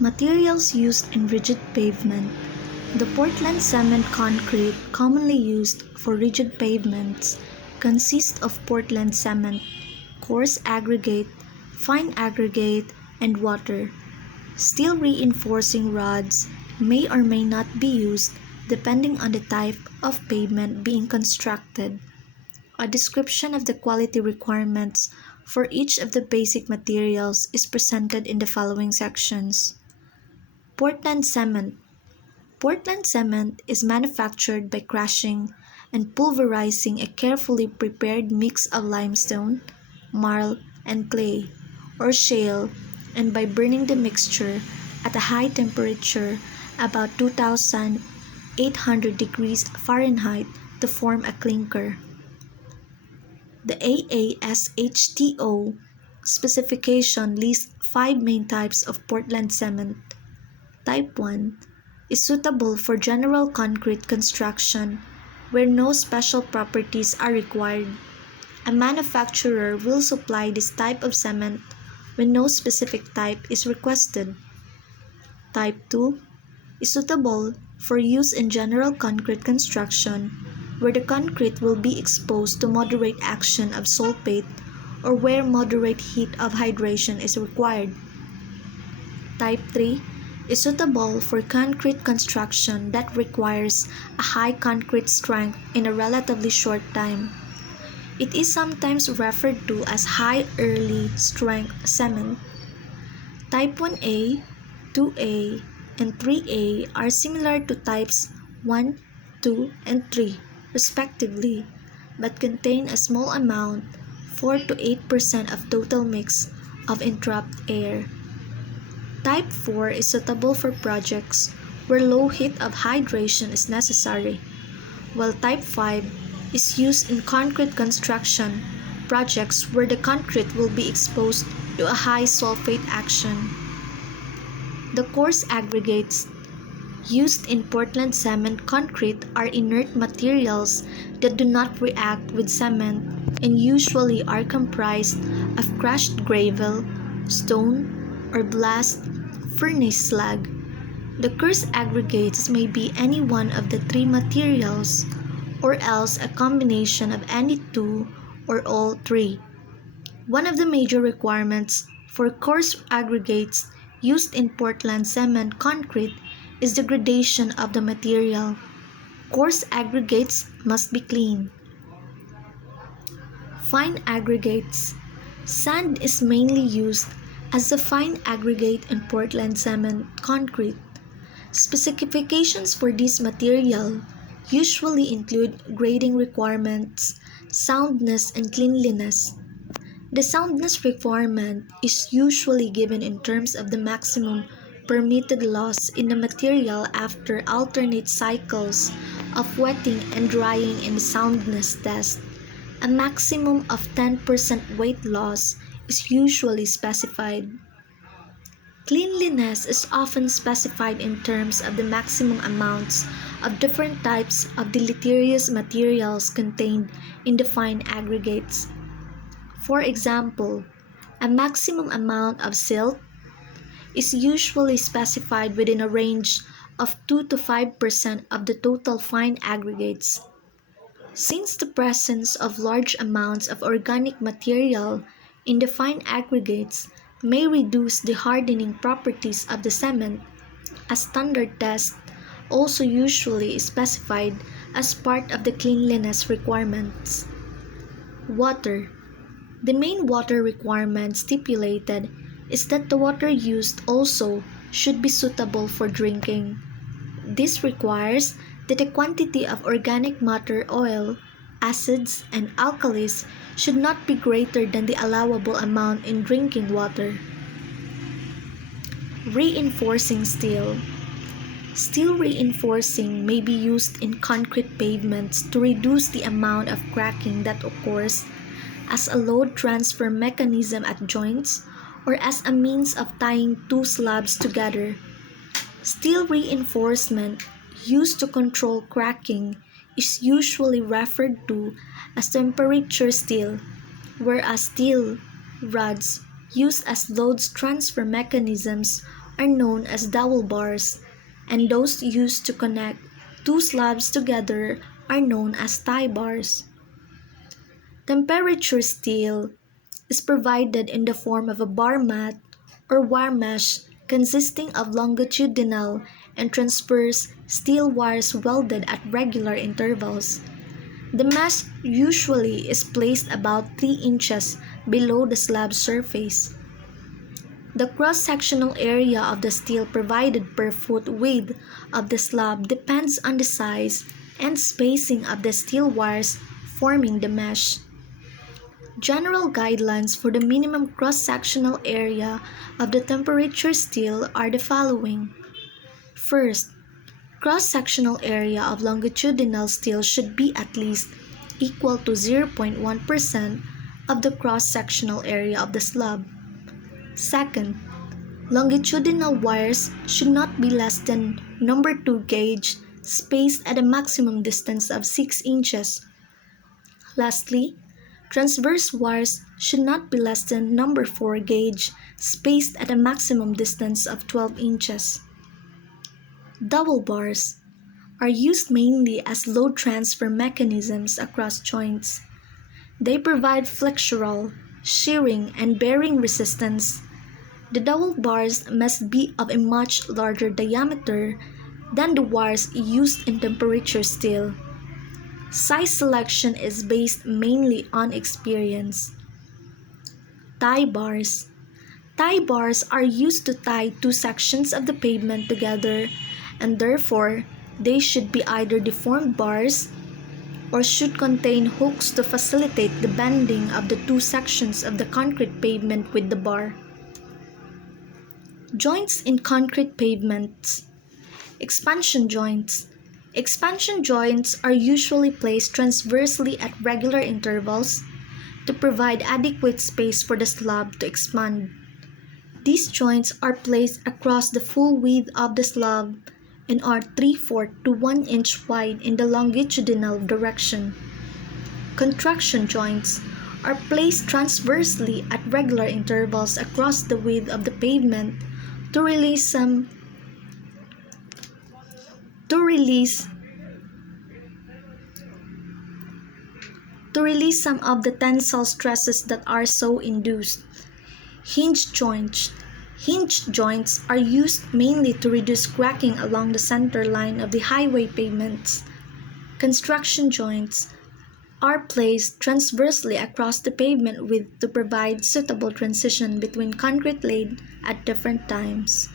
Materials used in rigid pavement. The Portland cement concrete commonly used for rigid pavements consists of Portland cement, coarse aggregate, fine aggregate, and water. Steel reinforcing rods may or may not be used depending on the type of pavement being constructed. A description of the quality requirements for each of the basic materials is presented in the following sections. Portland cement. Portland cement is manufactured by crushing and pulverizing a carefully prepared mix of limestone, marl, and clay, or shale, and by burning the mixture at a high temperature, about 2,800 degrees Fahrenheit, to form a clinker. The AASHTO specification lists 5 main types of Portland cement. Type 1 is suitable for general concrete construction where no special properties are required. A manufacturer will supply this type of cement when no specific type is requested. Type 2 is suitable for use in general concrete construction where the concrete will be exposed to moderate action of sulfate or where moderate heat of hydration is required. Type 3 is suitable for concrete construction that requires a high concrete strength in a relatively short time. It is sometimes referred to as high early strength cement. Type 1A, 2A, and 3A are similar to types 1, 2, and 3, respectively, but contain a small amount, 4 to 8% of total mix of entrapped air. Type 4 is suitable for projects where low heat of hydration is necessary, while Type 5 is used in concrete construction projects where the concrete will be exposed to a high sulfate action. The coarse aggregates used in Portland cement concrete are inert materials that do not react with cement and usually are comprised of crushed gravel, stone, or blast furnace slag. The coarse aggregates may be any one of the 3 materials or else a combination of any 2 or all 3. One of the major requirements for coarse aggregates used in Portland cement concrete is the gradation of the material. Coarse aggregates must be clean. Fine aggregates. Sand is mainly used as a fine aggregate in Portland cement concrete. Specifications for this material usually include grading requirements, soundness, and cleanliness. The soundness requirement is usually given in terms of the maximum permitted loss in the material after alternate cycles of wetting and drying in the soundness test. A maximum of 10% weight loss is usually specified. Cleanliness is often specified in terms of the maximum amounts of different types of deleterious materials contained in the fine aggregates. For example, a maximum amount of silt is usually specified within a range of 2 to 5% of the total fine aggregates. Since the presence of large amounts of organic material in the fine aggregates may reduce the hardening properties of the cement, a standard test also usually is specified as part of the cleanliness requirements. Water. The main water requirement stipulated is that the water used also should be suitable for drinking. This requires that the quantity of organic matter, oil, acids, and alkalis should not be greater than the allowable amount in drinking water. Reinforcing steel. Steel reinforcing may be used in concrete pavements to reduce the amount of cracking that occurs as a load transfer mechanism at joints or as a means of tying 2 slabs together. Steel reinforcement used to control cracking is usually referred to as temperature steel, whereas steel rods used as load transfer mechanisms are known as dowel bars, and those used to connect two slabs together are known as tie bars. Temperature steel is provided in the form of a bar mat or wire mesh consisting of longitudinal and transverse steel wires welded at regular intervals. The mesh usually is placed about 3 inches below the slab surface. The cross-sectional area of the steel provided per foot width of the slab depends on the size and spacing of the steel wires forming the mesh. General guidelines for the minimum cross-sectional area of the temperature steel are the following. First, cross-sectional area of longitudinal steel should be at least equal to 0.1% of the cross-sectional area of the slab. Second, longitudinal wires should not be less than number 2 gauge spaced at a maximum distance of 6 inches. Lastly, transverse wires should not be less than number 4 gauge spaced at a maximum distance of 12 inches. Dowel bars are used mainly as load transfer mechanisms across joints. They provide flexural, shearing, and bearing resistance. The dowel bars must be of a much larger diameter than the wires used in temperature steel. Size selection is based mainly on experience. Tie bars. Tie bars are used to tie two sections of the pavement together, and therefore they should be either deformed bars or should contain hooks to facilitate the bending of the two sections of the concrete pavement with the bar. Joints in concrete pavements. Expansion joints. Expansion joints are usually placed transversely at regular intervals to provide adequate space for the slab to expand. These joints are placed across the full width of the slab and are 3/4 to 1 inch wide in the longitudinal direction. Contraction joints are placed transversely at regular intervals across the width of the pavement to release some of the tensile stresses that are so induced. Hinge joints. Hinge joints are used mainly to reduce cracking along the center line of the highway pavements. Construction joints are placed transversely across the pavement width to provide suitable transition between concrete laid at different times.